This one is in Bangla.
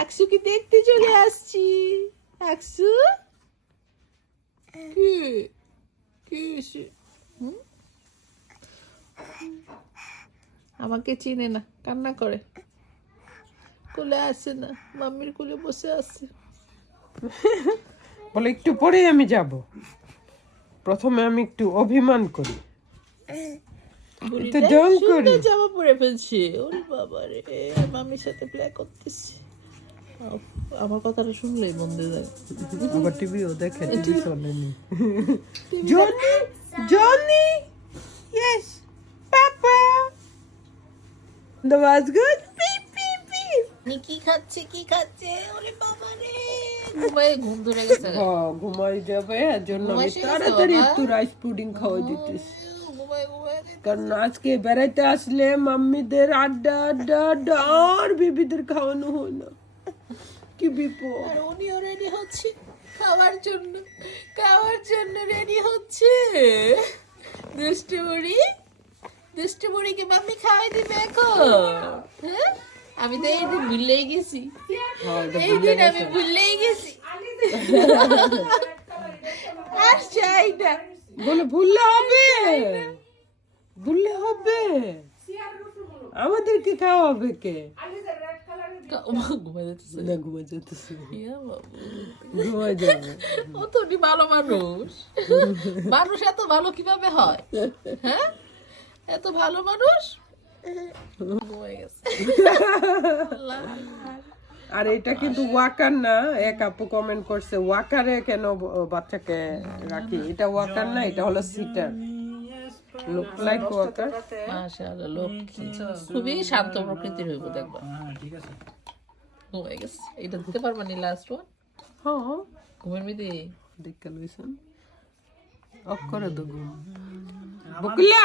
আকসুকে দেখতে চলে আসছি? আকসু কি? কি? আমাকে চিনে না কান্না করে। কোলে আসে না মাম্মির কোলে বসে আছে। বলে একটু পরেই আমি যাব। প্রথমে আমি একটু অভিমান করি। ঢং সুন্দর করি। জামা পরে ফেলছে। ওর বাবা রে আর মামির সাথে প্লে করতেছে। আমার কথাটা শুনলেই মন্দির যায়। আবার টিভিও দেখে টিভি চলেনি Johnny Johnny! Yes papa the was good peep peep নি কি খাচ্ছে কি খাচ্ছে? ওরে বাবা রে! ঘুমায় ঘুম ধরে গেছে। হ্যাঁ ঘুমাই যাবে এর জন্য আমি তাড়াতাড়ি একটু রাইস পুডিং খাওয়াই দিতেছি। কারণ আজকে বেড়াইতে আসলে মাম্মিদের আড্ডা আড্ডা আড্ডা আর বেবিদের খাওয়ানো হয় না। কি বিপদ? আর উনিও রেডি হচ্ছে খাওয়ার জন্য। খাওয়ার জন্য রেডি হচ্ছে। দুষ্টু বুড়ি দুষ্টু বুড়িকে মাম্মি খাওয়াই দিবে এখন। হ্যাঁ? আমি তো এই দিন ভুললেই গেছি। হ্যাঁ, এই দিন আমি ভুললেই গেছি। আর চাই না বলে ভুললে হবে। ভুললে হবে। আমাদেরকে খাওয়াবে কে? ঘুমাই যাচ্ছে না ঘুমা যেতেছে ঘুমা যাবে ও তো ভালো মানুষ মানুষ এত ভালো কীভাবে হয় হ্যাঁ এত ভালো মানুষ। আর এটা কিন্তু ওয়াকার না। এক আপু কমেন্ট করছে ওয়াকারে কেন বাচ্চাকে রাখি? এটা ওয়াকার না এটা হলো সিটার। Look like Waker. মাশাআল্লাহ লক্ষ্মী খুবই শান্ত প্রকৃতির হইব দেখবা। ঘুমাই গেছে এটা দিতে পারবা নি লাস্ট ওয়ান হ্যাঁ। ঘুমের মধ্যে দেখতে লইছেন। অক্ষরে তো ঘুম। বকুলা